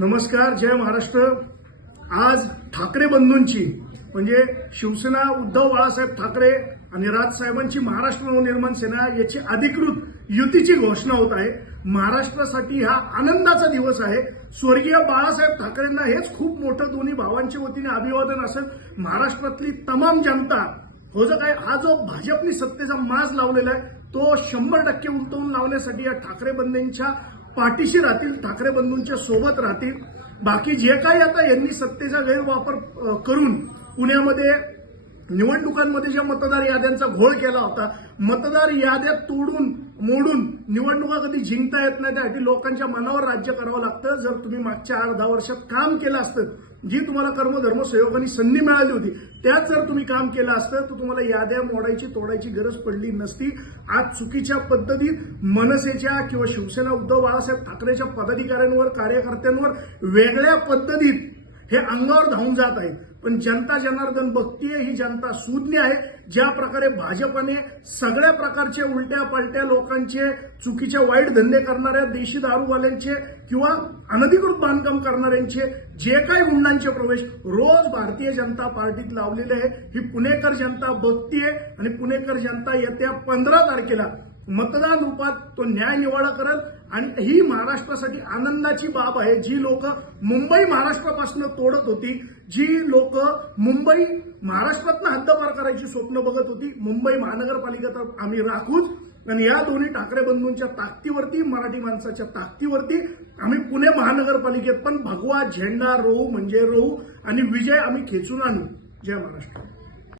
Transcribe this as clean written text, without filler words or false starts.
नमस्कार, जय महाराष्ट्र। आज ठाकरे बंधूंची म्हणजे शिवसेना उद्धव बाळासाहेब ठाकरे आणि राजसाहेबांची महाराष्ट्र नवनिर्माण सेना याची अधिकृत युतीची घोषणा होत आहे। महाराष्ट्रासाठी हा आनंदाचा दिवस आहे। स्वर्गीय बाळासाहेब ठाकरेंना हेच खूप मोठं दोन्ही भावांच्या वतीने अभिवादन असेल। महाराष्ट्रातली तमाम जनता हा जो भाजपनी सत्तेचा माज लावलेला आहे तो 100% उलटवून लावण्यासाठी या ठाकरे बंधूंच्या पाठीशी राहतील, ठाकरे बंधूंच्या सोबत राहतील। बाकी जे काही आता यांनी सत्तेचा गैरवापर करून पुण्यामध्ये निवडणुकांमध्ये ज्या मतदार याद्यांचा घोळ केला होता, मतदार याद्या तोडून मोडून निवडणुका कधी जिंकता येत नाही, त्यासाठी लोकांच्या मनावर राज्य करावं लागतं। जर तुम्ही मागच्या 8-10 वर्षात काम केलं असतं, जी तुम्हाला कर्मधर्म सहयोगाने संधी मिळाली होती, त्यात जर तुम्ही काम केलं असतं तर तुम्हाला याद्या मोडायची तोडायची गरज पडली नसती। आज चुकीच्या पद्धतीत मनसेच्या किंवा शिवसेना उद्धव बाळासाहेब ठाकरेच्या पदाधिकाऱ्यांवर, कार्यकर्त्यांवर वेगळ्या पद्धतीत हे अंगावर धावून जात आहे। पण जनता जनार्दन बघतीये, ही जनता सुज्ञ आहे। ज्या प्रकारे भाजपने सगळ्या प्रकारचे उलट्या पालट्या लोकांचे, चुकीच्या वाईट धंदे करणाऱ्या, देशी दारूवाल्यांचे किंवा अनधिकृत बांधकाम करणाऱ्यांचे जे काही गुंडांचे प्रवेश रोज भारतीय जनता पार्टीत लावलेले आहे, ही पुणेकर जनता बघतीये आणि पुणेकर जनता येत्या 15 तारखेला मतदान रूपात तो न्याय निवाडा करेल। आणि ही महाराष्ट्रासाठी आनंदाची बाब आहे। जी लोक मुंबई महाराष्ट्रापासून तोडत होती, जी लोक मुंबई महाराष्ट्रातनं हद्दपार करायची स्वप्न बघत होती, मुंबई महानगरपालिका तर आम्ही राखूच। आणि या दोन्ही ठाकरे बंधूंच्या ताकदीवरती, मराठी माणसाच्या ताकदीवरती आम्ही पुणे महानगरपालिकेत पण भगवा झेंडा रोवू म्हणजे रोवू आणि विजय आम्ही खेचून आणू। जय महाराष्ट्र।